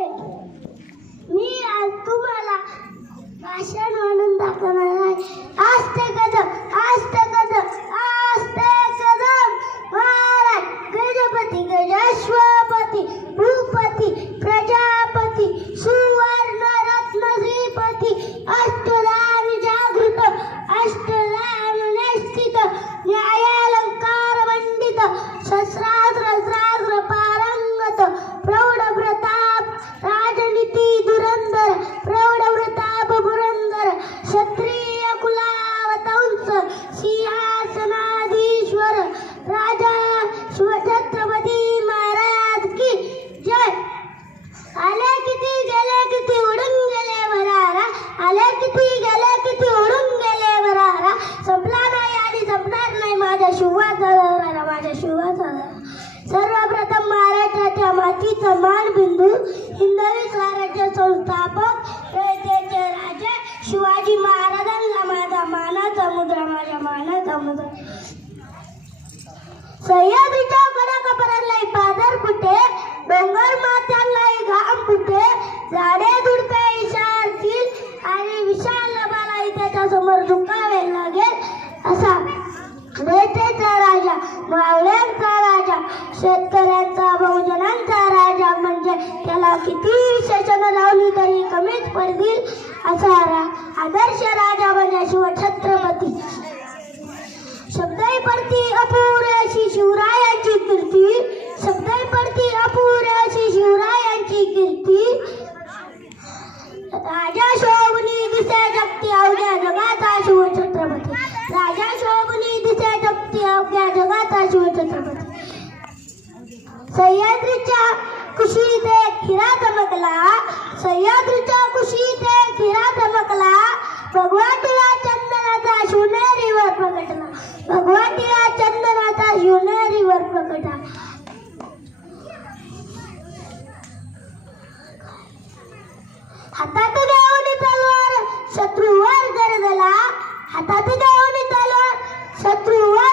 मी आज तुम्हाला भाषण म्हणून दाखवणार आहे. आस्ते कदम आस्ते कदम आस्ते कदम. महाराज गजपती गजाश्वपती भूपती प्रजापती सुवर्ण रत्न श्रीपती अष्टदान जागृत अष्टदान निष्ठित न्यायालंकार मंडित सहस्राद्र सहस्राद्र पारंगत प्रौढ प्रताप राजनीती धुरंधर प्रौढ प्रताप पुरंदर क्षत्रिय कुलावतंस सिंहासनाधीश्वर राजा शिवछत्रपती महाराज की जय. आले किती गेले किती उडून गेले वरारा. आले किती गेले किती उडून गेले वरारा. संपला नाही आणि संपणार नाही माझ्या शिवाचा दरारा माझ्या शिवाचा दरारा. सर्वप्रथम महाराष्ट्राच्या मातीचा मानबिंदू हिंदवी स्वराज्य संस्थापक रयतेचे राजे शिवाजी महाराजांना माझा मानाचा मुद्रा माझ्या मानाचा मुद्रा. सह्याद्रीच्या कडाकपरांनाही पादर फुटे डोंगर माथ्यांनाही घाम फुटे झाडे झुडपे इशारतील आणि विशाल नभालाही त्याच्या समोर झुकावे लागेल असा रयतेचा राजा मावळ्यांचा राजा शेतकऱ्यांचा बहुजनांचा राजा म्हणजे त्याला किती विशेषण लावली तरी कमीच पडतील असा आदर्श राजा म्हणजे शिवछत्रपती. शब्दही पडती अपूर अशी शिवरायांची कीर्ती. शब्दही पडती अपूर अशी शिवरायांची कीर्ती. राजा शोभनी दिसे जगती अवघ्या जगाचा शिवछत्रपती. राजा शोभनी दिसे जगती अवघ्या जगाचा शिवछत्रपती. सह्याद्रीच्या कुशीत एक हिरा चमकला. सह्याद्रीच्या कुशीत एक हिरा चमकला. भगवतीला चंदनाचा शिवनेरीवर प्रकटला. भगवतीला चंदनाचा शिवनेरीवर प्रकटला. हातात घेऊन तलवार शत्रूवर गरजला. हातात घेऊन तलवार शत्रूवर